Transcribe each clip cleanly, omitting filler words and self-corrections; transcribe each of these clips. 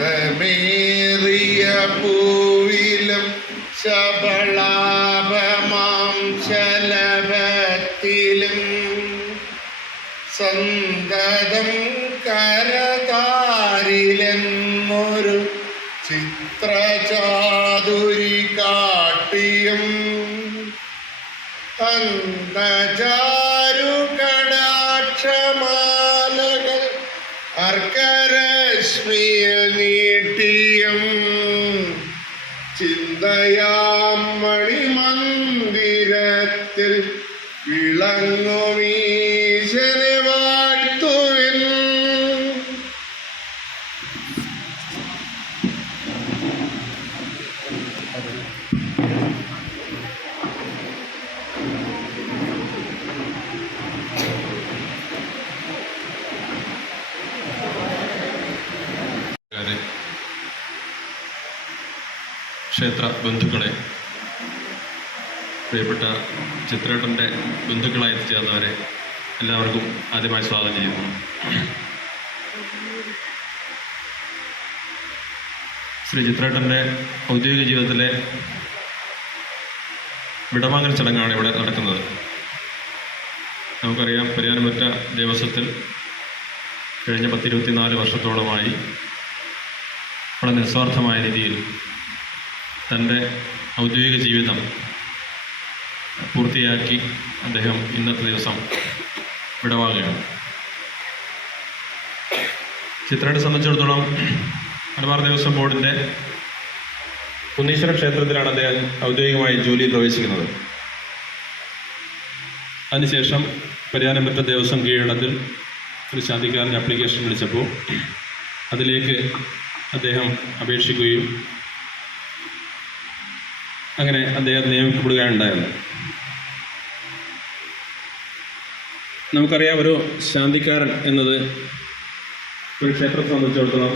ചന്തമേറിയ പൂവിലും ശബളാഭമാം ശലഭത്തിലും സന്തതം കരതാരിലെന്നൊരു ചിത്രചാതുരി കാട്ടിയും അന്തചാരു കടാക്ഷമാലകൾ അർക്കരശ്മിയിൽ നീട്ടിയും ചിന്തയാം മണിമന്ദിരത്തിൽ വിളങ്ങുമീശനെ വാഴ്ത്തുവിൻ. ക്ഷേത്ര ബന്ധുക്കളെ, പ്രിയപ്പെട്ട ചിത്രേട്ടൻ്റെ ബന്ധുക്കളായി എത്തിച്ചേർന്നവരെ എല്ലാവർക്കും ആദ്യമായി സ്വാഗതം ചെയ്യുന്നു. ശ്രീ ചിത്രേട്ടൻ്റെ ഔദ്യോഗിക ജീവിതത്തിലെ വിടവാങ്ങൽ ചടങ്ങാണ് ഇവിടെ നടക്കുന്നത്. നമുക്കറിയാം, പരിയാരമറ്റ ദേവസ്വത്തിൽ കഴിഞ്ഞ 10-24 വർഷത്തോളമായി വളരെ നിസ്വാർത്ഥമായ രീതിയിൽ തൻ്റെ ഔദ്യോഗിക ജീവിതം പൂർത്തിയാക്കി അദ്ദേഹം ഇന്നത്തെ ദിവസം വിടവാങ്ങുകയാണ്. ചിത്രയെ സംബന്ധിച്ചിടത്തോളം മലബാർ ദേവസ്വം ബോർഡിൻ്റെ കുന്നീശ്വര ക്ഷേത്രത്തിലാണ് അദ്ദേഹം ഔദ്യോഗികമായി ജോലിയിൽ പ്രവേശിക്കുന്നത്. അതിനുശേഷം പരിയാരമറ്റ ദേവസ്വം കീഴടത്തിൽ ഒരു ശാന്തിക്കാരൻ്റെ ആപ്ലിക്കേഷൻ വിളിച്ചപ്പോൾ അതിലേക്ക് അദ്ദേഹം അപേക്ഷിക്കുകയും അങ്ങനെ അദ്ദേഹം നിയമിക്കപ്പെടുകയുണ്ടായത്. നമുക്കറിയാം, ഒരു ശാന്തിക്കാരൻ എന്നത് ഒരു ക്ഷേത്രത്തെ സംബന്ധിച്ചിടത്തോളം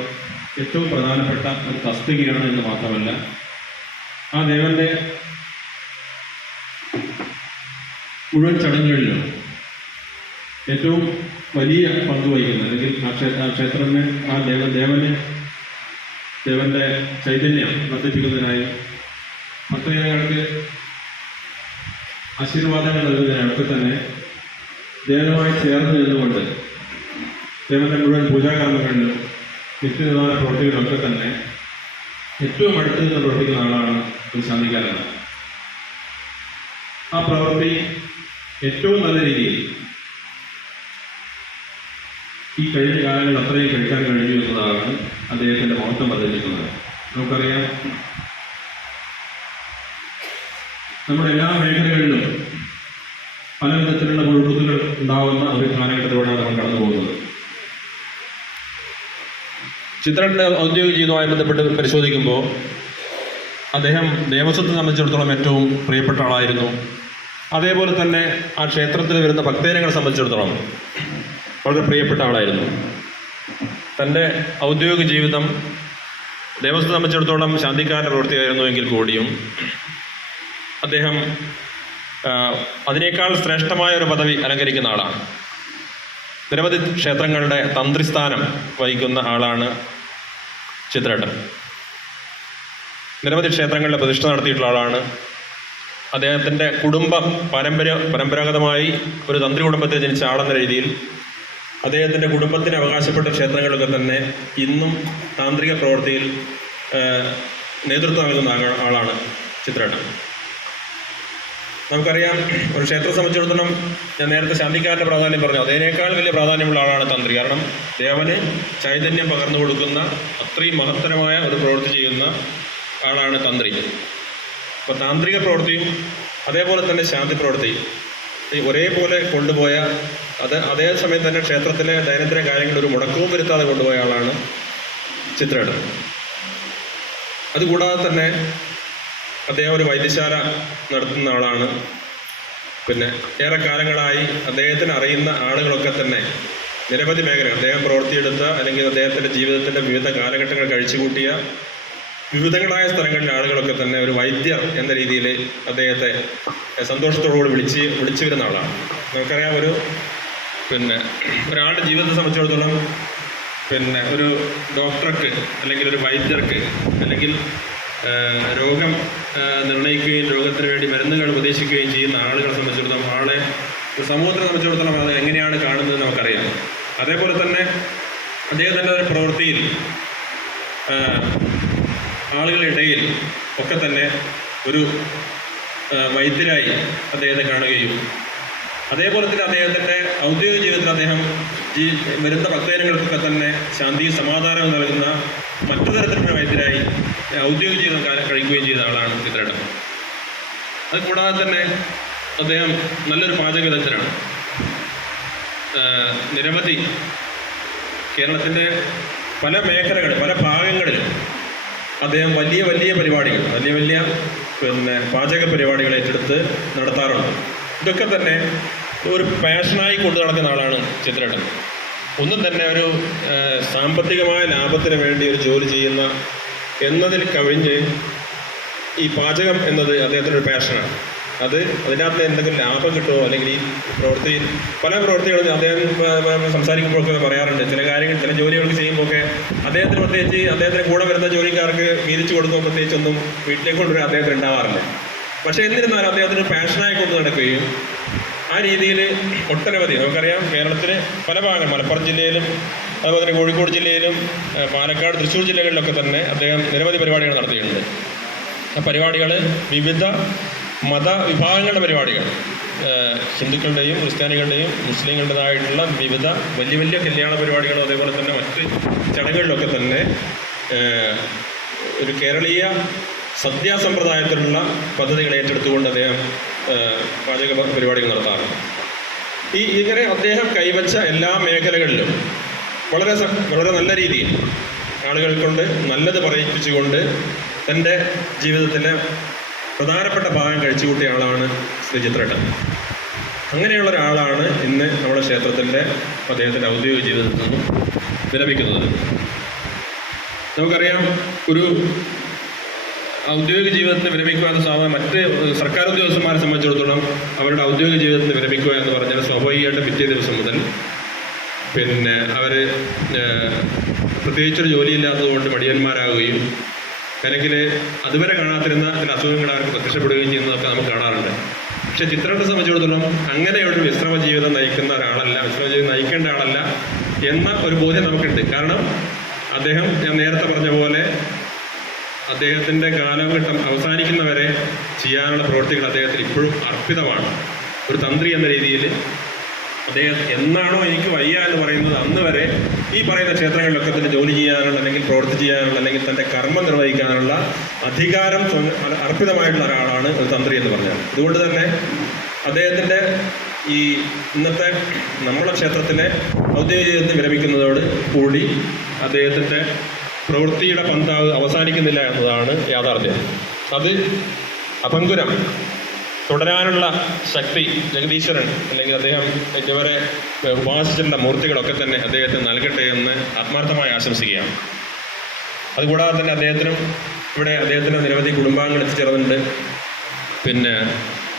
ഏറ്റവും പ്രധാനപ്പെട്ട ഒരു തസ്തികയാണ് എന്ന് മാത്രമല്ല, ആ ദേവന്റെ മുഴുവൻ ചടങ്ങുകളിലും ഏറ്റവും വലിയ പങ്ക് വഹിക്കുന്നത്, അല്ലെങ്കിൽ ആ ക്ഷേത്രത്തിന് ആ ദേവന്റെ ചൈതന്യം വർദ്ധിപ്പിക്കുന്നതിനായി ഭക്തജനങ്ങൾക്ക് ആശീർവാദങ്ങൾ നൽകുന്നതിനൊക്കെ തന്നെ ദേവനുമായി ചേർന്ന് നിന്നുകൊണ്ട് ദേവന്റെ മുഴുവൻ പൂജാകർമ്മങ്ങളിലും നിത്യനിർവ്വാഹ പ്രവൃത്തികളിലൊക്കെ തന്നെ ഏറ്റവും അടുത്ത് നിന്ന് പ്രവർത്തിക്കുന്ന ആളാണ് ഒരു ശാന്തിക്കാരൻ. ആ പ്രവൃത്തി ഏറ്റവും നല്ല രീതിയിൽ ഈ കഴിഞ്ഞ കാലങ്ങളിൽ അത്രയും കഴിക്കാൻ കഴിഞ്ഞു എന്നതാണ് അദ്ദേഹത്തിൻ്റെ മഹത്വം വർദ്ധിപ്പിക്കുന്നത്. നമുക്കറിയാം, നമ്മുടെ എല്ലാ മേഖലകളിലും പല വിധത്തിലുള്ള മുഴുക്കുകൾ ഉണ്ടാകുന്ന ഒരു കാലഘട്ടത്തിലൂടെയാണ് നമ്മൾ കടന്നു പോകുന്നത്. ചിത്രയുടെ ഔദ്യോഗിക ജീവിതവുമായി ബന്ധപ്പെട്ട് പരിശോധിക്കുമ്പോൾ അദ്ദേഹം ദേവസ്വത്തെ സംബന്ധിച്ചിടത്തോളം ഏറ്റവും പ്രിയപ്പെട്ട ആളായിരുന്നു. അതേപോലെ തന്നെ ആ ക്ഷേത്രത്തിൽ വരുന്ന ഭക്തജനങ്ങളെ സംബന്ധിച്ചിടത്തോളം വളരെ പ്രിയപ്പെട്ട ആളായിരുന്നു. തൻ്റെ ഔദ്യോഗിക ജീവിതം ദേവസ്വത്തെ സംബന്ധിച്ചിടത്തോളം ശാന്തിക്കാരൻ്റെ പ്രവൃത്തിയായിരുന്നു എങ്കിൽ കൂടിയും അദ്ദേഹം അതിനേക്കാൾ ശ്രേഷ്ഠമായ ഒരു പദവി അലങ്കരിക്കുന്ന ആളാണ്. നിരവധി ക്ഷേത്രങ്ങളുടെ തന്ത്രിസ്ഥാനം വഹിക്കുന്ന ആളാണ് ചിത്രേട്ടൻ. നിരവധി ക്ഷേത്രങ്ങളുടെ പ്രതിഷ്ഠ നടത്തിയിട്ടുള്ള ആളാണ്. അദ്ദേഹത്തിൻ്റെ കുടുംബം പരമ്പരാഗതമായി ഒരു തന്ത്രി കുടുംബത്തിൽ ജനിച്ച ആളെന്ന രീതിയിൽ അദ്ദേഹത്തിൻ്റെ കുടുംബത്തിന് അവകാശപ്പെട്ട ക്ഷേത്രങ്ങളിലൊക്കെ തന്നെ ഇന്നും താന്ത്രിക പ്രവൃത്തിയിൽ നേതൃത്വം നൽകുന്ന ആളാണ് ചിത്രേട്ടൻ. നമുക്കറിയാം, ഒരു ക്ഷേത്രത്തെ സംബന്ധിച്ചിടത്തോളം ഞാൻ നേരത്തെ ശാന്തിക്കാരൻ്റെ പ്രാധാന്യം പറഞ്ഞു, അതിനേക്കാൾ വലിയ പ്രാധാന്യമുള്ള ആളാണ് തന്ത്രി. കാരണം ദേവന് ചൈതന്യം പകർന്നു കൊടുക്കുന്ന അത്രയും മഹത്തരമായ ഒരു പ്രവൃത്തി ചെയ്യുന്ന ആളാണ് തന്ത്രി. അപ്പോൾ താന്ത്രിക പ്രവൃത്തിയും അതേപോലെ തന്നെ ശാന്തി പ്രവൃത്തി ഒരേപോലെ കൊണ്ടുപോയ അതേസമയം തന്നെ ക്ഷേത്രത്തിലെ ദൈനംദിന കാര്യങ്ങളിൽ ഒരു മുടക്കവും വരുത്താതെ കൊണ്ടുപോയ ആളാണ് ചിത്രേട്ടൻ. അതുകൂടാതെ തന്നെ അദ്ദേഹം ഒരു വൈദ്യശാല നടത്തുന്ന ആളാണ്. പിന്നെ ഏറെ കാലങ്ങളായി അദ്ദേഹത്തിന് അറിയുന്ന ആളുകളൊക്കെ തന്നെ നിരവധി മേഖലകൾ അദ്ദേഹം പ്രവൃത്തിയെടുത്ത അല്ലെങ്കിൽ അദ്ദേഹത്തിൻ്റെ ജീവിതത്തിൻ്റെ വിവിധ കാലഘട്ടങ്ങൾ കഴിച്ചുകൂട്ടിയ വിവിധങ്ങളായ സ്ഥലങ്ങളിലെ ആളുകളൊക്കെ തന്നെ ഒരു വൈദ്യർ എന്ന രീതിയിൽ അദ്ദേഹത്തെ സന്തോഷത്തോടുകൂടി വിളിച്ചു വരുന്ന ആളാണ്. നമുക്കറിയാം, ഒരു പിന്നെ ഒരാളുടെ ജീവിതത്തെ സംബന്ധിച്ചിടത്തോളം പിന്നെ ഒരു ഡോക്ടർക്ക് അല്ലെങ്കിൽ ഒരു വൈദ്യർക്ക് അല്ലെങ്കിൽ രോഗം നിർണ്ണയിക്കുകയും രോഗത്തിന് വേണ്ടി മരുന്നുകൾ ഉപദേശിക്കുകയും ചെയ്യുന്ന ആളുകളെ സംബന്ധിച്ചിടത്തോളം ആളെ സമൂഹത്തിനെ സംബന്ധിച്ചിടത്തോളം അത് എങ്ങനെയാണ് കാണുന്നത് നമുക്കറിയാം. അതേപോലെ തന്നെ അദ്ദേഹത്തിൻ്റെ ഒരു പ്രവൃത്തിയിൽ ആളുകളുടെ ഇടയിൽ ഒക്കെ തന്നെ ഒരു വൈദ്യരായി അദ്ദേഹത്തെ കാണുകയും അതേപോലെ തന്നെ അദ്ദേഹത്തിൻ്റെ ഔദ്യോഗിക ജീവിതത്തിൽ അദ്ദേഹം വരുന്ന ഭക്തജനങ്ങൾക്കൊക്കെ തന്നെ ശാന്തിയും സമാധാനവും നൽകുന്ന മറ്റു തരത്തിലുള്ള വൈദ്യരായി ഔദ്യോഗിക ജീവിതം കഴിക്കുകയും ചെയ്ത ആളാണ് ചിത്രേട്ടൻ. അത് കൂടാതെ തന്നെ അദ്ദേഹം നല്ലൊരു പാചക വിദഗ്ധനാണ്. നിരവധി കേരളത്തിൻ്റെ പല മേഖലകളിൽ പല ഭാഗങ്ങളിലും അദ്ദേഹം വലിയ വലിയ പരിപാടികൾ വലിയ പിന്നെ പാചക പരിപാടികൾ ഏറ്റെടുത്ത് നടത്താറുണ്ട്. ഇതൊക്കെ തന്നെ ഒരു പാഷനായി കൊണ്ടു നടക്കുന്ന ആളാണ് ചിത്രേട്ടൻ. ഒന്നും തന്നെ ഒരു സാമ്പത്തികമായ ലാഭത്തിന് വേണ്ടി ഒരു ജോലി ചെയ്യുന്ന എന്നതിൽ കവിഞ്ഞ് ഈ പാചകം എന്നത് അദ്ദേഹത്തിനൊരു പാഷനാണ്. അതിനകത്ത് എന്തെങ്കിലും ലാഭം കിട്ടുമോ അല്ലെങ്കിൽ ഈ പ്രവൃത്തിയിൽ പല പ്രവൃത്തികളും അദ്ദേഹം സംസാരിക്കുമ്പോഴൊക്കെ പറയാറുണ്ട്. ചില കാര്യങ്ങൾ ചില ജോലികളൊക്കെ ചെയ്യുമ്പോഴൊക്കെ അദ്ദേഹത്തിന് പ്രത്യേകിച്ച് അദ്ദേഹത്തിന് കൂടെ വരുന്ന ജോലിക്കാർക്ക് വീതിച്ചു കൊടുക്കുമ്പോൾ പ്രത്യേകിച്ചൊന്നും വീട്ടിലേക്ക് കൊണ്ടുവരാൻ അദ്ദേഹത്തിന് ഉണ്ടാവാറില്ല. പക്ഷേ എന്നിരുന്നാലും അദ്ദേഹത്തിന് പാഷനായി കൊണ്ട് നടക്കുകയും ആ രീതിയിൽ ഒട്ടനവധി നമുക്കറിയാം കേരളത്തിലെ പല ഭാഗങ്ങൾ മലപ്പുറം ജില്ലയിലും അതുപോലെ തന്നെ കോഴിക്കോട് ജില്ലയിലും പാലക്കാട് തൃശ്ശൂർ ജില്ലകളിലൊക്കെ തന്നെ അദ്ദേഹം നിരവധി പരിപാടികൾ നടത്തിയിട്ടുണ്ട്. ആ പരിപാടികൾ വിവിധ മതവിഭാഗങ്ങളുടെ പരിപാടികൾ ഹിന്ദുക്കളുടെയും ക്രിസ്ത്യാനികളുടെയും മുസ്ലിങ്ങളുടേതായിട്ടുള്ള വിവിധ വലിയ വലിയ കല്യാണ പരിപാടികളും അതേപോലെ തന്നെ മറ്റ് ചടങ്ങുകളിലൊക്കെ തന്നെ ഒരു കേരളീയ സദ്യാസമ്പ്രദായത്തിലുള്ള പദ്ധതികൾ ഏറ്റെടുത്തുകൊണ്ട് അദ്ദേഹം പാചക പരിപാടികൾ നടത്താറുണ്ട്. ഇങ്ങനെ അദ്ദേഹം കൈവച്ച എല്ലാ മേഖലകളിലും വളരെ നല്ല രീതിയിൽ ആളുകൾ കൊണ്ട് നല്ലത് പറയിപ്പിച്ചുകൊണ്ട് തൻ്റെ ജീവിതത്തിലെ പ്രധാനപ്പെട്ട ഭാഗം കഴിച്ചുകൂട്ടിയ ആളാണ് ശ്രീ ചിത്രേട്ടൻ. അങ്ങനെയുള്ള ഒരാളാണ് ഇന്ന് നമ്മുടെ ക്ഷേത്രത്തിൻ്റെ അദ്ദേഹത്തിൻ്റെ ഔദ്യോഗിക ജീവിതത്തിൽ നിന്നും വിരമിക്കുന്നത്. നമുക്കറിയാം ഒരു ഔദ്യോഗിക ജീവിതത്തിന് വിരമിക്കുക എന്ന സാധാരണ മറ്റ് സർക്കാർ ഉദ്യോഗസ്ഥന്മാരെ സംബന്ധിച്ചിടത്തോളം അവരുടെ ഔദ്യോഗിക ജീവിതത്തിന് വിരമിക്കുക എന്ന് പറഞ്ഞാൽ സ്വാഭാവികമായിട്ട് പിറ്റേ ദിവസം മുതൽ പിന്നെ അവർ പ്രത്യേകിച്ചൊരു ജോലിയില്ലാത്തതുകൊണ്ട് മടിയന്മാരാകുകയും അല്ലെങ്കിൽ അതുവരെ കാണാത്തിരുന്ന ചില അസുഖങ്ങൾ അവർക്ക് പ്രത്യക്ഷപ്പെടുകയും ചെയ്യുന്നതൊക്കെ നമുക്ക് കാണാറുണ്ട്. പക്ഷേ ചിത്രത്തെ സംബന്ധിച്ചിടത്തോളം അങ്ങനെയൊരു വിശ്രമ ജീവിതം നയിക്കുന്ന ഒരാളല്ല, വിശ്രമ ജീവിതം നയിക്കേണ്ട ആളല്ല എന്ന ഒരു ബോധ്യം നമുക്കുണ്ട്. കാരണം അദ്ദേഹം ഞാൻ നേരത്തെ പറഞ്ഞ പോലെ അദ്ദേഹത്തിൻ്റെ കാലഘട്ടം അവസാനിക്കുന്നവരെ ചെയ്യാനുള്ള പ്രവൃത്തികൾ അദ്ദേഹത്തിന് ഇപ്പോഴും അർപ്പിതമാണ്. ഒരു തന്ത്രി എന്ന രീതിയിൽ അദ്ദേഹം എന്നാണോ എനിക്ക് വയ്യ എന്ന് പറയുന്നത് അന്ന് വരെ ഈ പറയുന്ന ക്ഷേത്രങ്ങളിലൊക്കെ തന്നെ ജോലി ചെയ്യാനുള്ള അല്ലെങ്കിൽ പ്രവൃത്തി ചെയ്യാനുള്ള അല്ലെങ്കിൽ തൻ്റെ കർമ്മം നിർവഹിക്കാനുള്ള അധികാരം അർപ്പിതമായിട്ടുള്ള ഒരാളാണ് ഒരു തന്ത്രി എന്ന് പറഞ്ഞാൽ. അതുകൊണ്ട് തന്നെ അദ്ദേഹത്തിൻ്റെ ഈ ഇന്നത്തെ നമ്മുടെ ക്ഷേത്രത്തിലെ ഔദ്യോഗിക ജീവിതത്തിൽ വിരമിക്കുന്നതോട് കൂടി അദ്ദേഹത്തിൻ്റെ പ്രവൃത്തിയുടെ പന്താവ് അവസാനിക്കുന്നില്ല എന്നതാണ് യാഥാർത്ഥ്യം. അത് അഭംഗുരം തുടരാനുള്ള ശക്തി ജഗദീശ്വരൻ അല്ലെങ്കിൽ അദ്ദേഹം ഇതുവരെ ഉപാസിച്ചിട്ടുള്ള മൂർത്തികളൊക്കെ തന്നെ അദ്ദേഹത്തിന് നൽകട്ടെ എന്ന് ആത്മാർത്ഥമായി ആശംസിക്കുകയാണ്. അതുകൂടാതെ തന്നെ അദ്ദേഹത്തിന് നിരവധി കുടുംബാംഗങ്ങൾ എത്തിച്ചേർന്നിട്ടുണ്ട്. പിന്നെ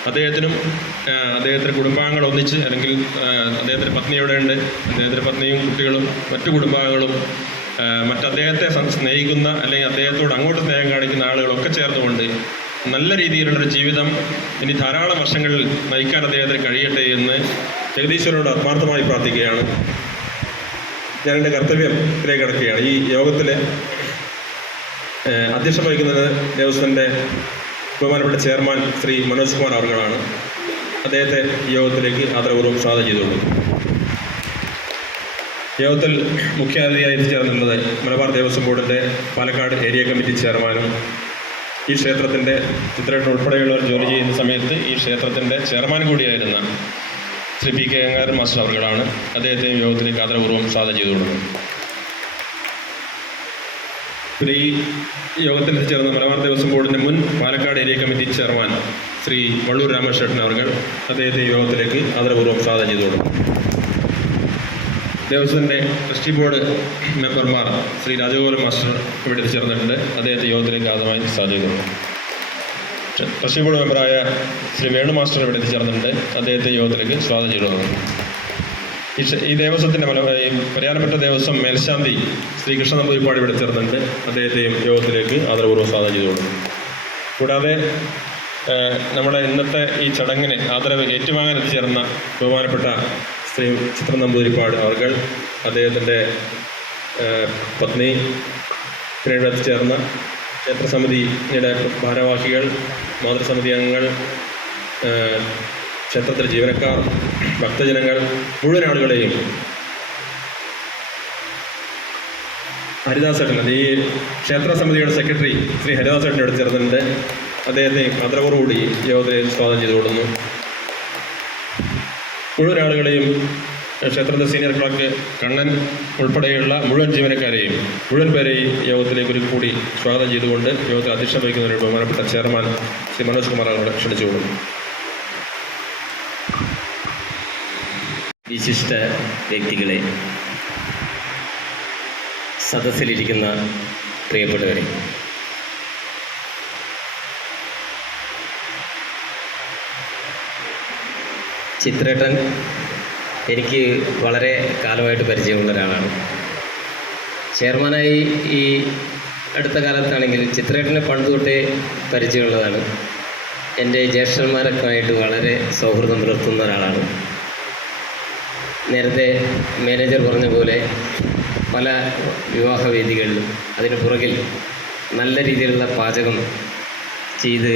അദ്ദേഹത്തിൻ്റെ കുടുംബാംഗങ്ങൾ ഒന്നിച്ച് അല്ലെങ്കിൽ അദ്ദേഹത്തിൻ്റെ പത്നി ഇവിടെയുണ്ട്. അദ്ദേഹത്തിൻ്റെ പത്നിയും കുട്ടികളും മറ്റു കുടുംബാംഗങ്ങളും അദ്ദേഹത്തെ സ്നേഹിക്കുന്ന അല്ലെങ്കിൽ അദ്ദേഹത്തോട് അങ്ങോട്ട് സ്നേഹം കാണിക്കുന്ന ആളുകളൊക്കെ ചേർന്നുകൊണ്ട് നല്ല രീതിയിലുള്ളൊരു ജീവിതം ഇനി ധാരാളം വർഷങ്ങളിൽ നയിക്കാൻ അദ്ദേഹത്തിന് കഴിയട്ടെ എന്ന് ജഗദീശ്വരനോട് ആത്മാർത്ഥമായി പ്രാർത്ഥിക്കുകയാണ്. ഞാൻ എൻ്റെ കർത്തവ്യത്തിലേക്ക് കിടക്കുകയാണ്. ഈ യോഗത്തിൽ അധ്യക്ഷം വഹിക്കുന്നത് ദേവസ്വത്തിൻ്റെ ബഹുമാനപ്പെട്ട ചെയർമാൻ ശ്രീ മനോജ് കുമാർ അവർകളാണ്. അദ്ദേഹത്തെ യോഗത്തിലേക്ക് ആദരപൂർവ്വം സ്വാഗതം ചെയ്തുകൊള്ളു. യോഗത്തിൽ മുഖ്യാതിഥിയായി എത്തിച്ചേർന്നുള്ളത് മലബാർ ദേവസ്വം ബോർഡിൻ്റെ പാലക്കാട് ഏരിയ കമ്മിറ്റി ചെയർമാനും ഈ ക്ഷേത്രത്തിൻ്റെ ചിത്രേട്ടൻ ഉൾപ്പെടെയുള്ളവർ ജോലി ചെയ്യുന്ന സമയത്ത് ഈ ക്ഷേത്രത്തിൻ്റെ ചെയർമാൻ കൂടിയായിരുന്ന Shri P K Gangadharan master അവർകളാണ്. അദ്ദേഹത്തെയും യോഗത്തിലേക്ക് ആദരപൂർവ്വം സ്വാഗതം ചെയ്തുകൊള്ളുന്നത്. പിന്നെ ഈ യോഗത്തിൽ എത്തിച്ചേർന്ന മലബാർ ദേവസ്വം ബോർഡിൻ്റെ മുൻ Palakkad area committee chairman Shri Vallur Ramakrishnan അവർകൾ അദ്ദേഹത്തെ യോഗത്തിലേക്ക് ആദരപൂർവ്വം സ്വാഗതം ചെയ്തുകൊള്ളുന്നു. ദേവസ്വത്തിൻ്റെ ട്രസ്റ്റി ബോർഡ് മെമ്പർമാർ ശ്രീ രാജഗോപാലൻ മാസ്റ്റർ ഇവിടെ എത്തിച്ചേർന്നിട്ടുണ്ട്. അദ്ദേഹത്തെ യോഗത്തിലേക്ക് ആദ്യമായി സ്വാഗതം ചെയ്തു. ട്രസ്റ്റി ബോർഡ് മെമ്പറായ ശ്രീ വേണു മാസ്റ്റർ ഇവിടെ എത്തിച്ചേർന്നിട്ടുണ്ട്. അദ്ദേഹത്തെ യോഗത്തിലേക്ക് സ്വാഗതം ചെയ്തു. ഈ ദേവസ്വത്തിൻ്റെ ഈ പരിയാരപ്പെട്ട ദേവസ്വം മേൽശാന്തി ശ്രീകൃഷ്ണ നമ്പൂതിരിപ്പാട് ഇവിടെ ചേർന്നുണ്ട്. അദ്ദേഹത്തെയും യോഗത്തിലേക്ക് ആദരപൂർവ്വം സ്വാഗതം ചെയ്തുകൊള്ളുന്നു. കൂടാതെ നമ്മുടെ ഇന്നത്തെ ഈ ചടങ്ങിന് ആദരവ് ഏറ്റുവാങ്ങാൻ എത്തിച്ചേർന്ന ബഹുമാനപ്പെട്ട ശ്രീ ചിത്ര നമ്പൂതിരിപ്പാട് അവർ, അദ്ദേഹത്തിൻ്റെ പത്നി, പിന്നീട് എത്തിച്ചേർന്ന ക്ഷേത്രസമിതിയുടെ ഭാരവാഹികൾ, മാതൃസമിതി അംഗങ്ങൾ, ക്ഷേത്രത്തിലെ ജീവനക്കാർ, ഭക്തജനങ്ങൾ, മുഴുവൻ ആളുകളെയും ഹരിദാസേട്ടൻ, ഈ ക്ഷേത്ര സമിതിയുടെ സെക്രട്ടറി ശ്രീ ഹരിദാസേട്ടൻ ഇവിടെ ചേർന്നിട്ടുണ്ട്. അദ്ദേഹത്തെ ആദരവോടുകൂടി യോഗത്തിൽ സ്വാഗതം ചെയ്തുകൊള്ളുന്നു. മുഴുവൻ ആളുകളെയും, ക്ഷേത്രത്തിലെ സീനിയർ ക്ലർക്ക് കണ്ണൻ ഉൾപ്പെടെയുള്ള മുഴുവൻ ജീവനക്കാരെയും മുഴുവൻ പേരെയും യോഗത്തിലേക്ക് ഒരു കൂടി സ്വാഗതം ചെയ്തുകൊണ്ട് യോഗത്തിൽ അധ്യക്ഷത വഹിക്കുന്നതിന് ബഹുമാനപ്പെട്ട ചെയർമാൻ ശ്രീ മനോജ് കുമാർ അവരെ ക്ഷണിച്ചുകൊള്ളുന്നു. വിശിഷ്ട വ്യക്തികളെ, സദസ്സിലിരിക്കുന്ന പ്രിയപ്പെട്ടവരെ, ചിത്രേട്ടൻ എനിക്ക് വളരെ കാലമായിട്ട് പരിചയമുള്ള ഒരാളാണ്. ചെയർമാനായി ഈ അടുത്ത കാലത്താണെങ്കിൽ ചിത്രേട്ടനെ പണ്ട് തൊട്ടേ പരിചയമുള്ളതാണ്. എൻ്റെ ജ്യേഷ്ഠന്മാരൊക്കെ ആയിട്ട് വളരെ സൗഹൃദം പുലർത്തുന്ന ഒരാളാണ്. നേരത്തെ മാനേജർ പറഞ്ഞ പോലെ പല വിവാഹവേദികളിലും അതിന് പുറകിൽ നല്ല രീതിയിലുള്ള പാചകം ചെയ്ത്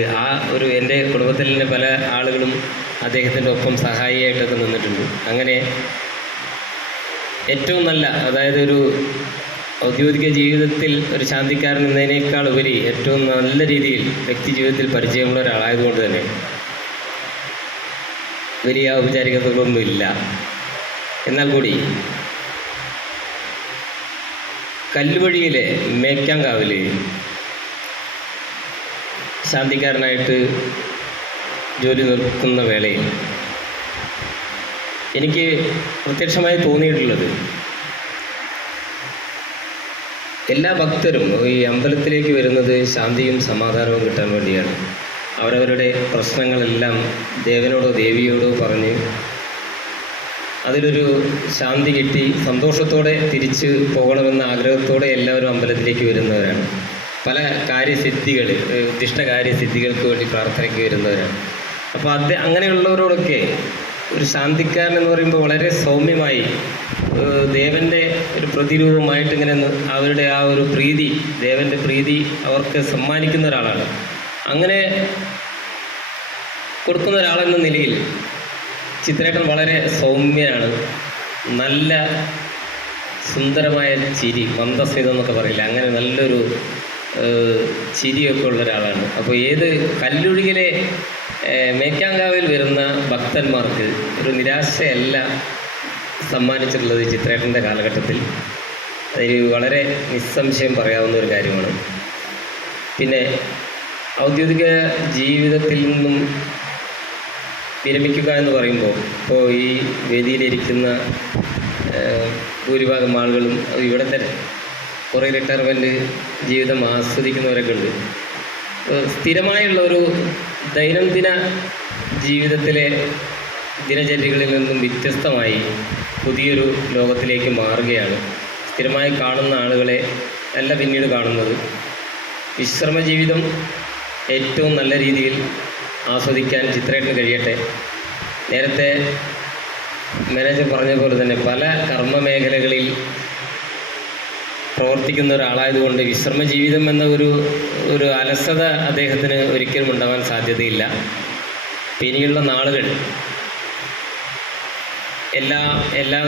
എൻ്റെ കുടുംബത്തിൽ തന്നെ പല ആളുകളും അദ്ദേഹത്തിൻ്റെ ഒപ്പം സഹായിയായിട്ടൊക്കെ നിന്നിട്ടുണ്ട്. അങ്ങനെ ഏറ്റവും നല്ല, അതായത് ഒരു ഔദ്യോഗിക ജീവിതത്തിൽ ഒരു ശാന്തിക്കാരൻ എന്നതിനേക്കാൾ ഉപരി ഏറ്റവും നല്ല രീതിയിൽ വ്യക്തി ജീവിതത്തിൽ പരിചയമുള്ള ഒരാളായതുകൊണ്ട് തന്നെ വലിയ ഔപചാരികതകളൊന്നുമില്ല. എന്നാൽ കൂടി കല്ലുവഴിയിലെ മേക്കാങ്കാവിൽ ശാന്തിക്കാരനായിട്ട് ജോലി നിൽക്കുന്ന വേളയിൽ എനിക്ക് പ്രത്യക്ഷമായി തോന്നിയിട്ടുള്ളത്, എല്ലാ ഭക്തരും ഈ അമ്പലത്തിലേക്ക് വരുന്നത് ശാന്തിയും സമാധാനവും കിട്ടാൻ വേണ്ടിയാണ്. അവരവരുടെ പ്രശ്നങ്ങളെല്ലാം ദേവനോടോ ദേവിയോടോ പറഞ്ഞ് അതിലൊരു ശാന്തി കിട്ടി സന്തോഷത്തോടെ തിരിച്ച് പോകണമെന്ന ആഗ്രഹത്തോടെ എല്ലാവരും അമ്പലത്തിലേക്ക് വരുന്നവരാണ്. പല കാര്യസിദ്ധികൾ, ഉദ്ദിഷ്ട കാര്യസിദ്ധികൾക്ക് വേണ്ടി പ്രാർത്ഥനയ്ക്ക് വരുന്നവരാണ്. അപ്പോൾ അങ്ങനെയുള്ളവരോടൊക്കെ ഒരു ശാന്തിക്കാരൻ എന്ന് പറയുമ്പോൾ വളരെ സൗമ്യമായി ദേവൻ്റെ ഒരു പ്രതിരൂപമായിട്ട് ഇങ്ങനെ അവരുടെ ആ ഒരു പ്രീതി, ദേവൻ്റെ പ്രീതി അവർക്ക് സമ്മാനിക്കുന്ന ഒരാളാണ്. അങ്ങനെ കൊടുക്കുന്ന ഒരാളെന്ന നിലയിൽ ചിത്രേട്ടൻ വളരെ സൗമ്യനാണ്. നല്ല സുന്ദരമായ ചിരി, മന്ദസ്മിതം എന്നൊക്കെ പറയില്ല, അങ്ങനെ നല്ലൊരു ചിരിയൊക്കെ ഉള്ള ഒരാളാണ്. അപ്പോൾ ഏത് കല്ലുഴിയിലെ മേക്കാങ്കാവിൽ വരുന്ന ഭക്തന്മാർക്ക് ഒരു നിരാശയല്ല സമ്മാനിച്ചിട്ടുള്ളത് ചിത്രേട്ടൻ്റെ കാലഘട്ടത്തിൽ. അതൊരു വളരെ നിസ്സംശയം പറയാവുന്ന ഒരു കാര്യമാണ്. പിന്നെ ഔദ്യോഗിക ജീവിതത്തിൽ നിന്നും വിരമിക്കുക എന്ന് പറയുമ്പോൾ, ഇപ്പോൾ ഈ വേദിയിലിരിക്കുന്ന ഭൂരിഭാഗം ആളുകളും ഇവിടെ തന്നെ കുറേ റിട്ടയർമെൻറ്റ് ജീവിതം ആസ്വദിക്കുന്നവരൊക്കെ ഉണ്ട്. സ്ഥിരമായുള്ള ഒരു ദൈനംദിന ജീവിതത്തിലെ ദിനചര്യകളിൽ നിന്നും വ്യത്യസ്തമായി പുതിയൊരു ലോകത്തിലേക്ക് മാറുകയാണ്. സ്ഥിരമായി കാണുന്ന ആളുകളെ അല്ല പിന്നീട് കാണുന്നത്. വിശ്രമ ജീവിതം ഏറ്റവും നല്ല രീതിയിൽ ആസ്വദിക്കാൻ ചിത്രേട്ടന് കഴിയട്ടെ. നേരത്തെ മാനേജർ പറഞ്ഞ പോലെ തന്നെ പല കർമ്മ മേഖലകളിൽ പ്രവർത്തിക്കുന്ന ഒരാളായതുകൊണ്ട് വിശ്രമ ജീവിതം എന്ന ഒരു അലസത അദ്ദേഹത്തിന് ഒരിക്കലും ഉണ്ടാവാൻ സാധ്യതയില്ല. ഇനിയുള്ള നാളുകൾ എല്ലാ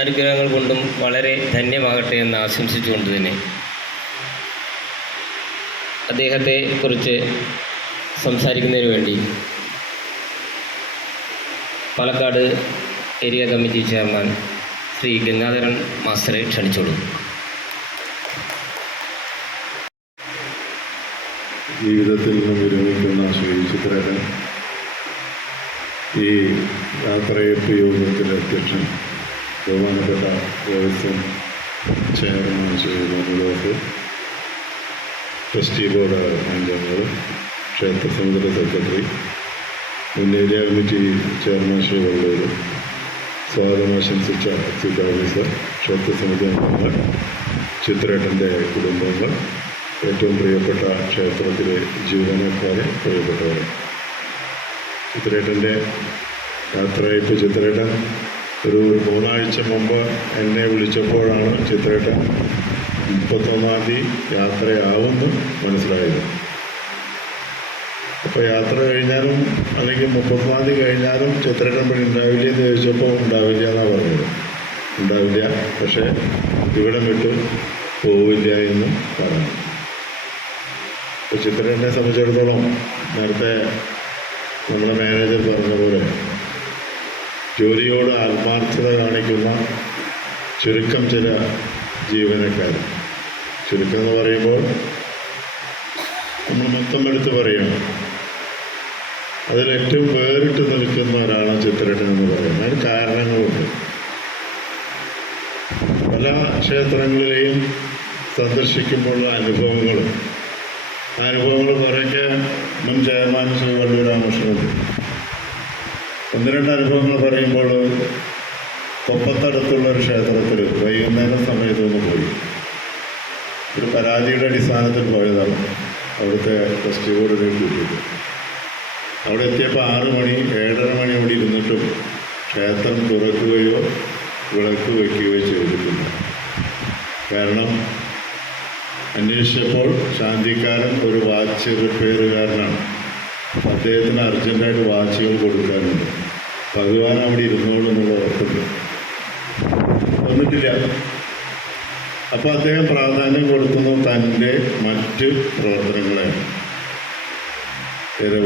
അനുഗ്രഹങ്ങൾ കൊണ്ടും വളരെ ധന്യമാകട്ടെ എന്ന് ആശംസിച്ചുകൊണ്ട് തന്നെ അദ്ദേഹത്തെ കുറിച്ച് സംസാരിക്കുന്നതിന് വേണ്ടി Palakkad area committee chairman Shri Gangadharan മാസ്റ്ററെ ക്ഷണിച്ചോളൂ. ജീവിതത്തിൽ നിന്നും വിരമിക്കുന്ന ശ്രീ ചിത്രേട്ടൻ ഈ യാത്രയപ്പ് യോഗത്തിലെ അധ്യക്ഷൻ, ബഹുമാനപ്പെട്ട Devaswom chairman Shri Muthalot, trustee board അംഗങ്ങൾ, ക്ഷേത്ര സമിതിയുടെ സെക്രട്ടറി, മുൻ area committee chairman Shri Vallur, സ്വാഗതം ആശംസിച്ച എക്സിക്യൂട്ടീവ് ഓഫീസർ, ക്ഷേത്രസമിതി അംഗങ്ങൾ, ചിത്രേട്ടൻ്റെ കുടുംബങ്ങൾ, ഏറ്റവും പ്രിയപ്പെട്ട ക്ഷേത്രത്തിലെ ജീവനക്കാരെ, പ്രിയപ്പെട്ടവരെ, ചിത്രേട്ടൻ്റെ യാത്രയപ്പ്. ചിത്രേട്ടൻ ഒരു 3 ആഴ്ച മുമ്പ് എന്നെ വിളിച്ചപ്പോഴാണ് ചിത്രേട്ടൻ 31-ാം തീയതി യാത്രയാവുമെന്ന് മനസ്സിലായത്. അപ്പോൾ യാത്ര കഴിഞ്ഞാലും അല്ലെങ്കിൽ 30-ാം തീയതി കഴിഞ്ഞാലും ചിത്രേട്ടൻ ഇവിടെ ഉണ്ടാവില്ല എന്ന് ചോദിച്ചപ്പോൾ ഉണ്ടാവില്ല എന്നാണ് പറഞ്ഞത്. ഉണ്ടാവില്ല, പക്ഷേ ഇവിടം വിട്ട് പോവില്ല എന്നും പറഞ്ഞു. അപ്പോൾ ചിത്രേട്ടനെ സംബന്ധിച്ചിടത്തോളം നേരത്തെ നമ്മുടെ മാനേജർ പറഞ്ഞ പോലെ ജോലിയോട് ആത്മാർത്ഥത കാണിക്കുന്ന ചുരുക്കം ചില ജീവനക്കാർ, ചുരുക്കം എന്ന് പറയുമ്പോൾ നമ്മൾ മൊത്തം എടുത്ത് പറയുകയാണ്, അതിലേറ്റവും വേറിട്ട് നിൽക്കുന്ന ഒരാളാണ് ചിത്രേട്ടൻ എന്ന് പറയുന്നത്. അതിന് കാരണങ്ങളുണ്ട്. പല ക്ഷേത്രങ്ങളിലെയും സന്ദർശിക്കുമ്പോഴുള്ള അനുഭവങ്ങളും കുറേയൊക്കെ മുൻ ചെയർമാൻ ശ്രീ വള്ളൂർ രാമകൃഷ്ണനുണ്ട്. 1-2 അനുഭവങ്ങൾ പറയുമ്പോൾ തൊപ്പത്തടുത്തുള്ള ഒരു ക്ഷേത്രത്തിൽ വൈകുന്നേരം സമയത്തൊന്ന് പോയി. ഒരു പരാതിയുടെ അടിസ്ഥാനത്തിൽ പോയതാണ്. അവിടുത്തെ ട്രസ്റ്റ് ബോർഡിനെ കൂട്ടിയിട്ട് അവിടെ എത്തിയപ്പോൾ 6 മണി 7:30 മണി അവിടെ ഇരുന്നിട്ടും ക്ഷേത്രം തുറക്കുകയോ വിളക്ക് വയ്ക്കുകയോ ചെയ്തിട്ടില്ല. കാരണം അന്വേഷിച്ചപ്പോൾ ശാന്തിക്കാരൻ ഒരു വാച്ച് റിപ്പയറുകാരനാണ്. അദ്ദേഹത്തിന് അർജൻറ്റായിട്ട് വാച്ചുകൾ കൊടുക്കാനുണ്ട്. ഭഗവാൻ അവിടെ ഇരുന്നോളൂ എന്നുള്ള ഉറപ്പുണ്ട്. വന്നിട്ടില്ല. അപ്പോൾ അദ്ദേഹം പ്രാധാന്യം കൊടുക്കുന്നത് തൻ്റെ മറ്റ് പ്രവർത്തനങ്ങളെയാണ്.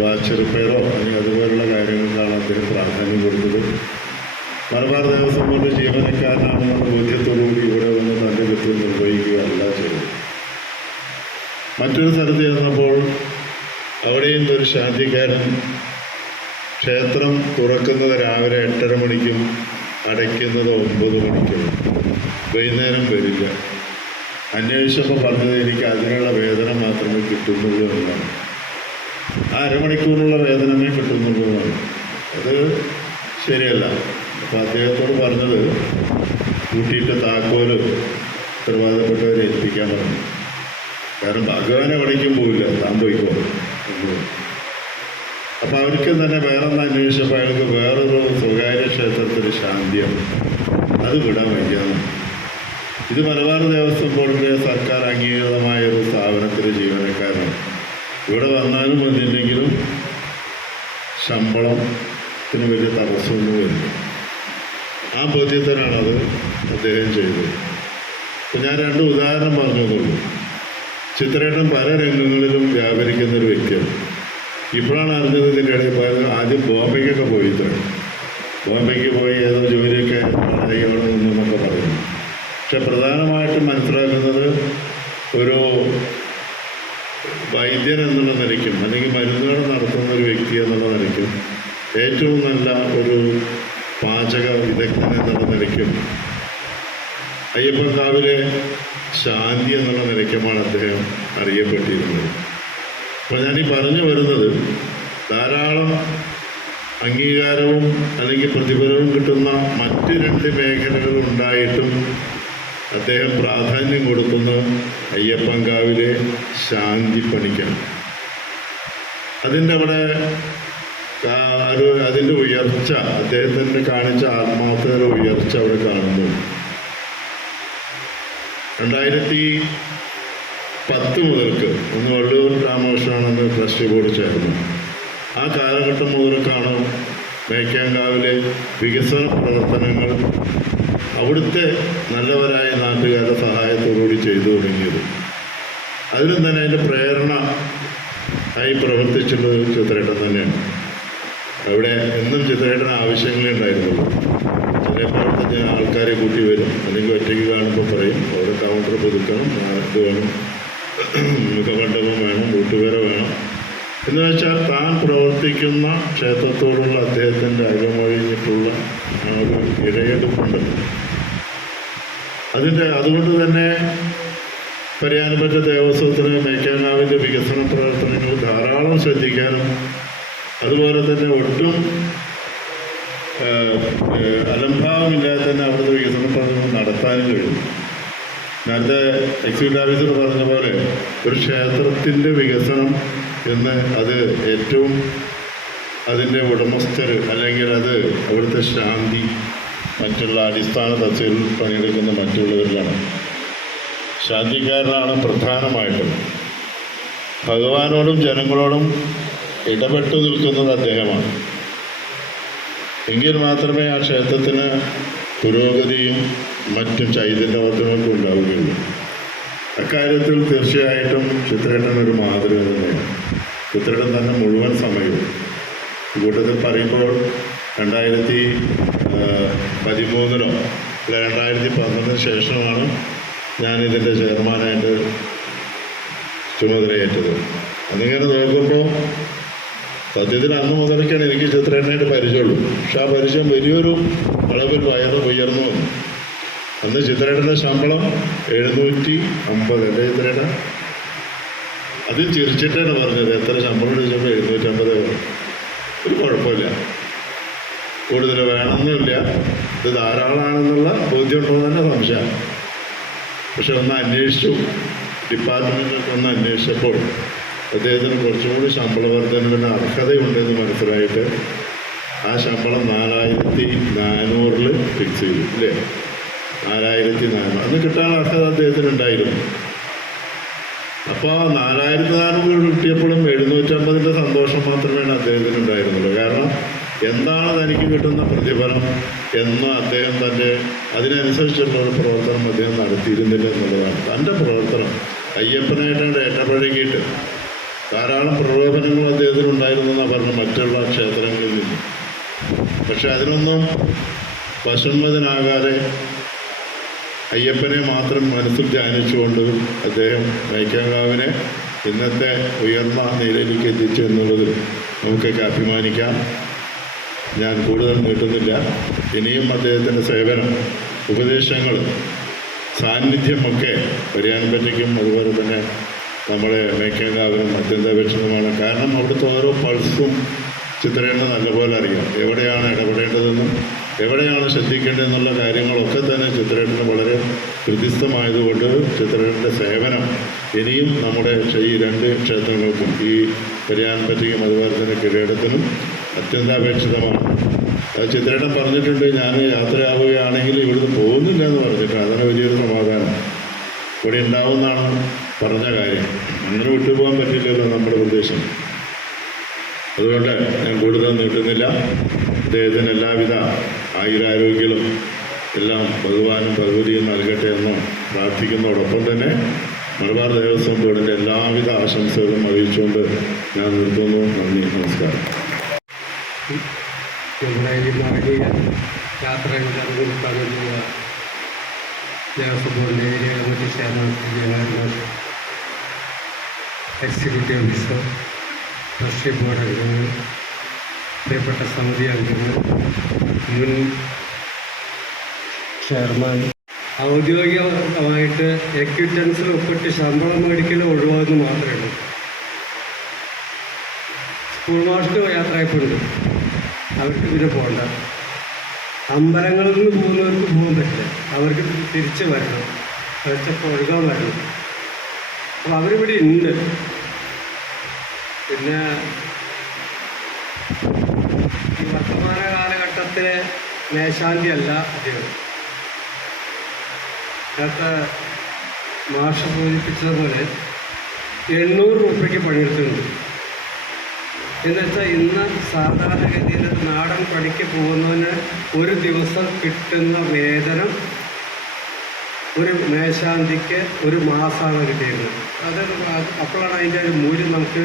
വാച്ച് റിപ്പയറോ അല്ലെങ്കിൽ അതുപോലുള്ള കാര്യങ്ങൾക്കാണ് അദ്ദേഹം പ്രാധാന്യം കൊടുത്തത്. മലബാർ ദേവസ്വം ബോർഡ് ജീവനക്കാരനാണെന്നുള്ള ബോധ്യത്തോടുകൂടി ഇവിടെ വന്ന് തൻ്റെ കൃത്യം നിർവഹിക്കുകയല്ല ചെയ്തത്. മറ്റൊരു സ്ഥലത്ത് ചെന്നപ്പോൾ അവിടെയും ഒരു ശാന്തിക്കാരൻ ക്ഷേത്രം തുറക്കുന്നത് രാവിലെ 8:30 മണിക്കും അടയ്ക്കുന്നത് 9 മണിക്കും, വൈകുന്നേരം വരില്ല. അന്വേഷിച്ചപ്പോൾ പറഞ്ഞത് എനിക്ക് അതിനുള്ള വേതനം മാത്രമേ കിട്ടുന്നുള്ളൂ എന്നാണ്. ആ 1/2 മണിക്കൂറുള്ള വേതനമേ കിട്ടുന്നുള്ളൂ എന്നാണ്. അത് ശരിയല്ല. അപ്പോൾ അദ്ദേഹത്തോട് പറഞ്ഞത് കൂട്ടിയിട്ട് താക്കോല് ഉത്തരവാദപ്പെട്ടവരെ ഏൽപ്പിക്കാൻ പറഞ്ഞു. കാരണം ഭഗവാൻ എവിടേക്കും പോവില്ല, താൻ പോയിക്കോ. അപ്പോൾ അവർക്ക് തന്നെ വേറൊന്ന് അന്വേഷിച്ചപ്പോൾ അയാൾക്ക് വേറൊരു സ്വകാര്യ ക്ഷേത്രത്തിൽ ശാന്തിയാണ്, അത് വിടാൻ വയ്യാന്ന്. ഇത് മലബാർ ദേവസ്വം ബോർഡിൻ്റെ സർക്കാർ അംഗീകൃതമായ ഒരു സ്ഥാപനത്തിലെ ജീവനക്കാരാണ്. ഇവിടെ വന്നാലും വന്നില്ലെങ്കിലും ശമ്പളത്തിന് വലിയ തടസ്സമൊന്നും വരില്ല. ആ ബോധ്യത്തിനാണത് അദ്ദേഹം ചെയ്തത്. അപ്പം ഞാൻ 2 ഉദാഹരണം പറഞ്ഞതുള്ളൂ. ചിത്രേട്ടൻ പല രംഗങ്ങളിലും വ്യാപരിക്കുന്ന ഒരു വ്യക്തിയാണ്. ഇപ്പോഴാണ് അറിഞ്ഞത് ഇതിൻ്റെ ഇടയിൽ പോയത്. ആദ്യം ബോംബെക്കൊക്കെ പോയിട്ടാണ്. ബോംബെക്ക് പോയി ഏതോ ജോലിയൊക്കെ അവിടെ നിന്നൊക്കെ പറയുന്നു. പക്ഷെ പ്രധാനമായിട്ടും മനസ്സിലാക്കുന്നത് ഒരു വൈദ്യൻ എന്നുള്ള നിലയ്ക്കും അല്ലെങ്കിൽ മരുന്നുകൾ നടത്തുന്ന ഒരു വ്യക്തി എന്നുള്ള നിലയ്ക്കും ഏറ്റവും നല്ല ഒരു പാചക വിദഗ്ധൻ എന്നുള്ള നിലയ്ക്കും അയ്യപ്പൻകാവിലെ ശാന്തി എന്നുള്ള നിലയ്ക്കുമാണ് അദ്ദേഹം അറിയപ്പെട്ടിരുന്നത്. അപ്പോൾ ഞാനീ പറഞ്ഞു വരുന്നത് ധാരാളം അംഗീകാരവും അല്ലെങ്കിൽ പ്രതിഫലവും കിട്ടുന്ന മറ്റ് 2 മേഖലകൾ ഉണ്ടായിട്ടും അദ്ദേഹം പ്രാധാന്യം കൊടുക്കുന്ന അയ്യപ്പൻകാവിലെ ശാന്തി പണിക്കാണ്. അതിൻ്റെ അവിടെ അതിൻ്റെ ഉയർച്ച, അദ്ദേഹത്തിൻ്റെ കാണിച്ച ആത്മാർത്ഥതയുടെ ഉയർച്ച അവിടെ കാണുന്നു. 2010 മുതൽക്ക് ഒന്ന് വള്ളൂർ രാമകൃഷ്ണനാണെന്ന് ട്രസ്റ്റ് ബോർഡ് ചേർന്നു. ആ കാലഘട്ടം മുതൽക്കാണ് മേക്കാങ്കാവിലെ വികസന പ്രവർത്തനങ്ങൾ അവിടുത്തെ നല്ലവരായ നാട്ടുകാരുടെ സഹായത്തോടുകൂടി ചെയ്തു തുടങ്ങിയത്. അതിനും തന്നെ അതിൻ്റെ പ്രേരണ ആയി പ്രവർത്തിച്ചിട്ടുള്ളത് ചിത്രേട്ടൻ തന്നെയാണ്. അവിടെ എന്നും ചിത്രേട്ടന് ആവശ്യങ്ങളേ ഉണ്ടായിരുന്നുള്ളൂ. ചിലപ്പോൾ അവിടുത്തെ ആൾക്കാരെ കൂട്ടി വരും, അല്ലെങ്കിൽ ഒറ്റയ്ക്ക് കാണുമ്പോൾ പറയും അവിടെ കൗണ്ടർ പുതുക്കണം, ഇത് വേണം, മുഖമണ്ഡപം വേണം, വീട്ടുപേര വേണം എന്ന് വെച്ചാൽ താൻ പ്രവർത്തിക്കുന്ന ക്ഷേത്രത്തോടുള്ള അദ്ദേഹത്തിൻ്റെ അകമൊഴിഞ്ഞിട്ടുള്ള ആ ഒരു ഇഴയെടുപ്പുണ്ട്. അതുകൊണ്ട് തന്നെ പരിയാനപ്പെട്ട ദേവസ്വത്തിന് മേക്കാങ്കാവിൻ്റെ വികസന പ്രവർത്തനങ്ങൾ ധാരാളം ശ്രദ്ധിക്കാനും അതുപോലെ തന്നെ ഒട്ടും അലംഭാവമില്ലാതെ തന്നെ അവിടുത്തെ വികസന പ്രവർത്തനം നടത്താനും കഴിയും. നേരത്തെ എക്സിക്യൂട്ടീവ് ഓഫീസർ പറഞ്ഞ പോലെ ഒരു ക്ഷേത്രത്തിൻ്റെ വികസനം എന്ന് അത് ഏറ്റവും അതിൻ്റെ ഉടമസ്ഥർ അല്ലെങ്കിൽ അത് അവിടുത്തെ ശാന്തി മറ്റുള്ള അടിസ്ഥാന തസ്തികയിൽ പണിയെടുക്കുന്ന മറ്റുള്ളവരിലാണ്. ശാന്തിക്കാരനാണ് പ്രധാനമായിട്ടും. ഭഗവാനോടും ജനങ്ങളോടും ഇടപെട്ടു നിൽക്കുന്നത് അദ്ദേഹമാണ്. എങ്കിൽ മാത്രമേ ആ ക്ഷേത്രത്തിന് പുരോഗതിയും മറ്റും ചൈതന്യവർദ്ധനവും ഉണ്ടാവുകയുള്ളൂ. അക്കാര്യത്തിൽ തീർച്ചയായിട്ടും ചിത്രേട്ടൻ ഒരു മാതൃക തന്നെയാണ്. ചിത്രേട്ടൻ തന്നെ മുഴുവൻ സമയവും കൂട്ടത്തിൽ പറയുമ്പോൾ 2013 അല്ല 2012 ശേഷമാണ് ഞാനിതിൻ്റെ ചെയർമാനായിട്ട് ചുമതലയേറ്റത്. എന്നിങ്ങനെ നോക്കുമ്പോൾ സത്യത്തിൽ അന്ന് മുതലേക്കാണ് എനിക്ക് ചിത്രേട്ടനായിട്ട് പരിചയമുള്ളൂ. പക്ഷെ ആ പരിചയം വലിയൊരു അളവിൽ ഉയർന്നു വന്നു. അന്ന് ചിത്രേട്ടൻ്റെ ശമ്പളം 750 അല്ലേ ചിത്രേട്ടൻ? അതിൽ ചിരിച്ചിട്ടാണ് പറഞ്ഞത്. എത്ര ശമ്പളം ചോദിച്ചപ്പോൾ 750. ഒരു കുഴപ്പമില്ല, കൂടുതൽ വേണമെന്നില്ല, ഇത് ധാരാളമാണെന്നുള്ള ബോധ്യമുണ്ടെന്ന് തന്നെ സംശയം. പക്ഷെ ഒന്ന് അന്വേഷിച്ചു, ഡിപ്പാർട്ട്മെൻറ്റിലൊക്കെ ഒന്ന് അന്വേഷിച്ചപ്പോൾ അദ്ദേഹത്തിന് കുറച്ചുകൂടി ശമ്പള വർധനവിന് അർഹതയുണ്ടെന്ന് മനസ്സിലായിട്ട് ആ ശമ്പളം 4400 ഫിക്സ് ചെയ്തു. ഇല്ലേ? 4400 അന്ന് കിട്ടാൻ അർഹത അദ്ദേഹത്തിനുണ്ടായിരുന്നു. അപ്പോൾ 4400 കിട്ടിയപ്പോഴും 750 സന്തോഷം മാത്രമേ അദ്ദേഹത്തിന് ഉണ്ടായിരുന്നുള്ളൂ. കാരണം എന്താണ് തനിക്ക് കിട്ടുന്ന പ്രതിഫലം എന്ന് അദ്ദേഹം തൻ്റെ അതിനനുസരിച്ചുള്ള ഒരു പ്രവർത്തനം അദ്ദേഹം നടത്തിയിരുന്നില്ല എന്നുള്ളതാണ്. തൻ്റെ പ്രവർത്തനം അയ്യപ്പനായിട്ടാണ് ഇടപഴകിയിട്ട് ധാരാളം പ്രലോഭനങ്ങൾ അദ്ദേഹത്തിന് ഉണ്ടായിരുന്നു എന്നാണ് പറഞ്ഞത് മറ്റുള്ള ക്ഷേത്രങ്ങളിൽ നിന്ന്. പക്ഷെ അതിനൊന്നും വശംവദനാകാതെ അയ്യപ്പനെ മാത്രം മനസ്സിൽ ധ്യാനിച്ചുകൊണ്ട് അദ്ദേഹം വൈക്കങ്കാവിനെ ഇന്നത്തെ ഉയർന്ന നിലയിലേക്ക് എത്തിച്ചു എന്നുള്ളതിൽ നമുക്കൊക്കെ അഭിമാനിക്കാം. ഞാൻ കൂടുതൽ നീട്ടുന്നില്ല. ഇനിയും അദ്ദേഹത്തിൻ്റെ സേവനം, ഉപദേശങ്ങൾ, സാന്നിധ്യമൊക്കെ വരിയാൻപറ്റയ്ക്കും അതുപോലെ തന്നെ നമ്മുടെ വൈക്കങ്കാവിനും അത്യന്താപേക്ഷിതമാണ്. കാരണം അവിടുത്തെ ഓരോ പൾസും ചിത്രേട്ടന് നല്ലപോലെ അറിയാം. എവിടെയാണ് ഇടപെടേണ്ടതെന്നും എവിടെയാണ് ശ്രദ്ധിക്കേണ്ടതെന്നുള്ള കാര്യങ്ങളൊക്കെ തന്നെ ചിത്രേട്ടന് വളരെ ഹൃദിസ്ഥമായതുകൊണ്ട് ചിത്രേട്ടൻ്റെ സേവനം ഇനിയും നമ്മുടെ ഈ 2 ക്ഷേത്രങ്ങൾക്കും ഈ പെരിയാൻപറ്റയ്ക്കും അതുപോലെ തന്നെ കിരീടത്തിനും അത്യന്താപേക്ഷിതമാണ്. അത് ചിത്രേട്ടൻ പറഞ്ഞിട്ടുണ്ട്, ഞാൻ യാത്രയാവുകയാണെങ്കിൽ ഇവിടുന്ന് പോകുന്നില്ല എന്ന് പറഞ്ഞിട്ട്. അതിന് വലിയൊരു സമാധാനം ഇവിടെ ഉണ്ടാവുമെന്നാണ് പറഞ്ഞ കാര്യം. അങ്ങനെ വിട്ടുപോകാൻ പറ്റില്ലല്ലോ നമ്മുടെ ഉദ്ദേശം. അതുകൊണ്ട് ഞാൻ കൂടുതൽ നീട്ടുന്നില്ല. അദ്ദേഹത്തിന് എല്ലാവിധ ആയുരാരോഗ്യങ്ങളും എല്ലാം ഭഗവാനും ഭഗവതിയും നൽകട്ടെ എന്ന് പ്രാർത്ഥിക്കുന്നതോടൊപ്പം തന്നെ മലബാർ ദേവസ്വം ബോർഡിൻ്റെ എല്ലാവിധ ആശംസകളും അറിയിച്ചുകൊണ്ട് ഞാൻ നിർത്തുന്നു. നന്ദി, നമസ്കാരം. നമ്മുടെ ഈ നാടകീയ യാത്രയുടെ പങ്കെടുക്കാനുള്ള ദേവസ്വം ബോർഡിൻ്റെ area committee chairman executive officer, trustee board അംഗങ്ങൾ, പ്രിയപ്പെട്ട സമിതി അംഗങ്ങൾ, മുൻ ചെയർമാൻ, ഔദ്യോഗികമായിട്ട് എക്വിറ്റൻസിൽ ഒപ്പിട്ട് ശമ്പളം മേടിക്കലും ഒഴിവാകുന്നു മാത്രമേ ഉള്ളൂ. സ്കൂൾ മാസ്റ്റർ യാത്രയപ്പുണ്ട്, അവർക്ക് പിന്നെ പോകണ്ട. അമ്പലങ്ങളിൽ നിന്ന് പോകുന്നവർക്ക് പോകാൻ പറ്റില്ല, അവർക്ക് തിരിച്ച് വരണം, കുറച്ചൊക്കെ ഒഴുകാൻ വരണം. അപ്പോൾ അവരിവിടെ ഉണ്ട്. പിന്നെ ഈ വർത്തമാന കാലഘട്ടത്തിലെ മേശാന്തി അല്ല അദ്ദേഹം. നേരത്തെ മാഷ് സൂചിപ്പിച്ചതുപോലെ 800 രൂപയ്ക്ക് പണിയെടുത്തിട്ടുണ്ട്. എന്നുവെച്ചാൽ ഇന്ന് സാധാരണഗതിയിൽ നാടൻ പണിക്ക് പോകുന്നതിന് ഒരു ദിവസം കിട്ടുന്ന വേതനം ഒരു മേശാന്തിക്ക് ഒരു മാസമാണ് കിട്ടിയിരുന്നത്. അപ്പോഴാണ് അതിൻ്റെ ഒരു മൂല്യം നമുക്ക്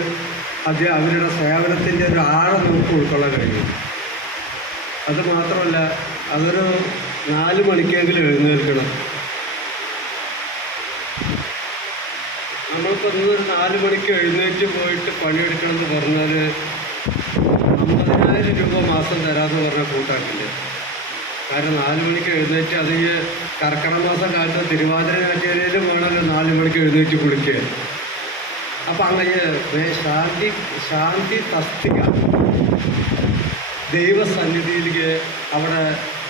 അവരുടെ സേവനത്തിൻ്റെ ഒരു ആഴം നമുക്ക് ഉൾക്കൊള്ളാൻ കഴിയും. അത് മാത്രമല്ല, അതൊരു 4 മണിക്കെങ്കിലും എഴുന്നേൽക്കണം. നമ്മളിപ്പോൾ ഇന്നൊരു 4 മണിക്ക് എഴുന്നേറ്റ് പോയിട്ട് പണിയെടുക്കണമെന്ന് പറഞ്ഞാൽ 50,000 രൂപ മാസം തരാമെന്ന് പറഞ്ഞാൽ കൂട്ടാക്കില്ല. കാരണം 4 മണിക്ക് എഴുന്നേറ്റ്, അത് ഈ കർക്കിടക മാസം കാലത്ത് തിരുവാതിര കാറ്റേരിയിലും വേണമല്ലോ 4 മണിക്ക് എഴുന്നേറ്റ് കുളിക്കുക. അപ്പം അങ്ങനെ ശാന്തി തസ്തിക ദൈവസന്നിധിയിലേക്ക് അവിടെ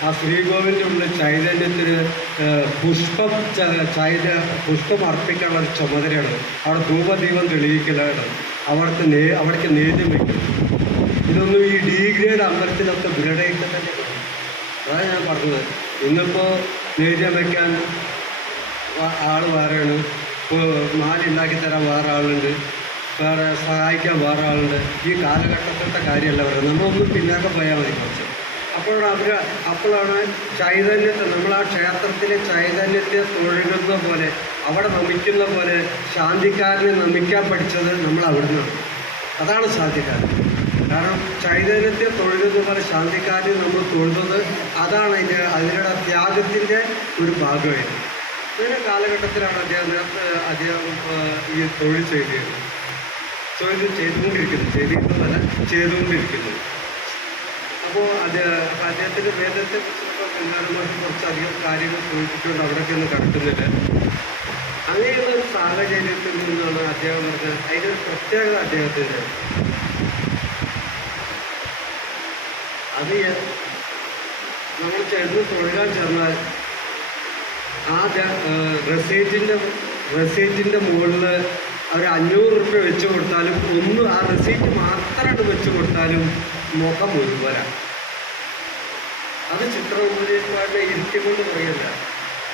ആ ശ്രീകോവിലിൻ്റെ ചൈതന്യത്തിന് പുഷ്പം അർപ്പിക്കാനുള്ള ഒരു ചുമതലയാണ്. അവിടെ ധൂപദീപം തെളിയിക്കലാണ്. അവിടേക്ക് നേദ്യം വയ്ക്കും. ഇതൊന്നും ഈ ഡിഗ്രേഡ് അമ്പലത്തിലൊക്കെ ഗ്രഡേറ്റ് തന്നെ. അതാണ് ഞാൻ പറഞ്ഞത്. ഇന്നിപ്പോൾ നേദ്യം വയ്ക്കാൻ ആൾ വേറെയാണ്, ഇപ്പോൾ മാല ഉണ്ടാക്കി തരാൻ വേറെ ആളുണ്ട്, വേറെ സഹായിക്കാൻ വേറെ ആളുണ്ട്. ഈ കാലഘട്ടത്തിലത്തെ കാര്യമല്ല പറയുന്നത്. നമ്മളൊന്നും പിന്നാക്കം പോയാൽ മതി കുറച്ച്. അപ്പോഴാണ് ചൈതന്യത്തെ, നമ്മൾ ആ ക്ഷേത്രത്തിലെ ചൈതന്യത്തെ തൊഴുകുന്ന പോലെ, അവിടെ നമിക്കുന്ന പോലെ ശാന്തിക്കാരനെ നമിക്കാൻ പഠിച്ചത് നമ്മൾ അവിടുന്നാണ്. അതാണ് ശാന്തിക്കാരൻ. കാരണം ചൈതന്യത്തെ തൊഴുകുന്ന പോലെ ശാന്തിക്കാരനെ നമ്മൾ തൊഴുന്നത് അതാണ് അതിനുള്ള ത്യാഗത്തിൻ്റെ ഒരു ഭാഗമായിരുന്നു. ഇങ്ങനെ കാലഘട്ടത്തിലാണ് അദ്ദേഹം ഈ തൊഴിൽ ചെയ്തുകൊണ്ടിരിക്കുന്നത്. അപ്പോൾ അദ്ദേഹത്തിൻ്റെ വേദത്തെ കുറച്ചധികം കാര്യങ്ങൾ ചോദിച്ചിട്ടുണ്ട്. അവിടെയൊക്കെ ഒന്ന് കടക്കുന്നില്ല. അങ്ങനെയുള്ള ഒരു സാഹചര്യത്തിൽ നിന്നാണ് അദ്ദേഹം പറഞ്ഞത്. അതിനൊരു പ്രത്യേകത അദ്ദേഹത്തിൻ്റെ അത് നമ്മൾ ചെന്ന് തൊഴുകാൻ ചെന്നാൽ റെസീറ്റിൻ്റെ മുകളിൽ അവർ 500 രൂപ വെച്ച് കൊടുത്താലും ആ റെസീറ്റ് മാത്രമായിട്ട് വെച്ച് കൊടുത്താലും മുഖം ഒരുപോലെ. അത് ചിത്രകൂടീയമായിട്ട് ഇരുത്തിക്കൊണ്ട് പറയില്ല,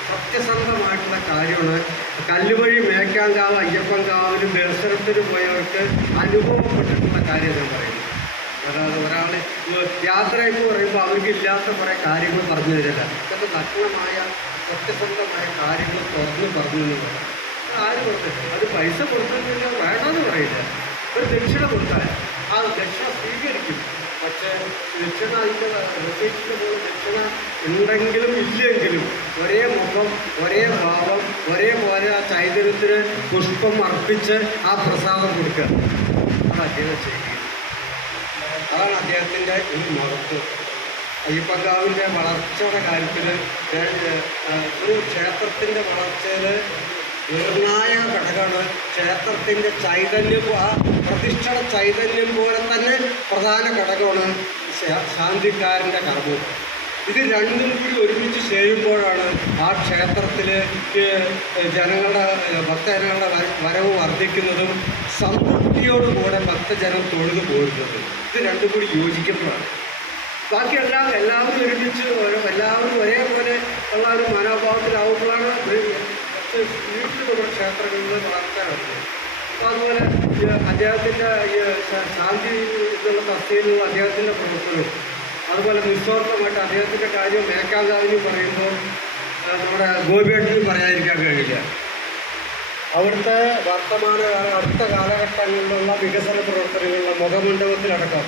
സത്യസന്ധമായിട്ടുള്ള കാര്യമാണ്. കല്ലുവഴി മേക്കാങ്കാവ് അയ്യപ്പൻകാവിലും ദർശനത്തിന് പോയവർക്ക് അനുഭവപ്പെട്ടിട്ടുള്ള കാര്യം ഞാൻ പറയുന്നു. അതായത് ഒരാൾ യാത്ര എന്ന് പറയുമ്പോൾ അവർക്കില്ലാത്ത കുറേ കാര്യങ്ങൾ പറഞ്ഞു തരില്ല. ഇതൊക്കെ നഗ്നമായ സത്യസന്ധമായ കാര്യങ്ങൾ തുറന്ന് പറഞ്ഞു എന്ന് പറയാം. ആര് കൊടുത്തിട്ട് അത് പൈസ കൊടുത്തിട്ടില്ല വേണമെന്ന് പറയില്ല. ഒരു ദക്ഷിണ കൊടുത്താൽ ആ ദക്ഷിണ സ്വീകരിക്കും. പക്ഷേ ദക്ഷിണ അതിൻ്റെ റെസീറ്റിൻ്റെ പോലെ ദക്ഷിണ ഉണ്ടെങ്കിലും ഇല്ലെങ്കിലും ഒരേ മുഖം, ഒരേ ഭാവം, ഒരേപോലെ ആ ചൈതന്യത്തിന് പുഷ്പം അർപ്പിച്ച് ആ പ്രസാദം കൊടുക്കുക. അത് അദ്ദേഹം ചെയ്യുക. അതാണ് അദ്ദേഹത്തിൻ്റെ ഒരു മഹത്വം. അയ്യപ്പൻകാവിൻ്റെ വളർച്ചയുടെ കാര്യത്തിൽ ഒരു ക്ഷേത്രത്തിൻ്റെ വളർച്ചയിൽ നിർണായക ഘടകമാണ് ക്ഷേത്രത്തിൻ്റെ ചൈതന്യം. ആ പ്രതിഷ്ഠ ചൈതന്യം പോലെ തന്നെ പ്രധാന ഘടകമാണ് ശാന്തിക്കാരൻ്റെ കർമ്മം. ഇത് രണ്ടും കൂടി ഒരുമിച്ച് ചേരുമ്പോഴാണ് ആ ക്ഷേത്രത്തിലേക്ക് ഭക്തജനങ്ങളുടെ വരവ് വർദ്ധിക്കുന്നതും സംതൃപ്തിയോടുകൂടെ ഭക്തജനം തൊഴുതു പോരുന്നത്. ഇത് രണ്ടും കൂടി യോജിക്കുമ്പോഴാണ്. ബാക്കിയെല്ലാം എല്ലാവരും ഒരുമിച്ച് എല്ലാവരും ഒരേപോലെ ഉള്ള ഒരു മനോഭാവത്തിലാവുമ്പോഴാണ് വീട്ടിലുള്ള ക്ഷേത്രങ്ങളിൽ വളർത്താറുണ്ട്. അപ്പോൾ അതുപോലെ അദ്ദേഹത്തിൻ്റെ ശാന്തി എന്നുള്ള തസ്തിയിലുള്ള അദ്ദേഹത്തിൻ്റെ പ്രവർത്തനവും അതുപോലെ നിസ്വാർത്ഥമായിട്ട് അദ്ദേഹത്തിൻ്റെ കാര്യം മേക്കാങ്കാവിന് പറയുമ്പോൾ നമ്മുടെ ഗോപിയേട്ടന് പറയാതിരിക്കാൻ കഴിയില്ല. അവിടുത്തെ വർത്തമാന അടുത്ത കാലഘട്ടങ്ങളിലുള്ള വികസന പ്രവർത്തനങ്ങളിലുള്ള മുഖമണ്ഡപത്തിലടക്കം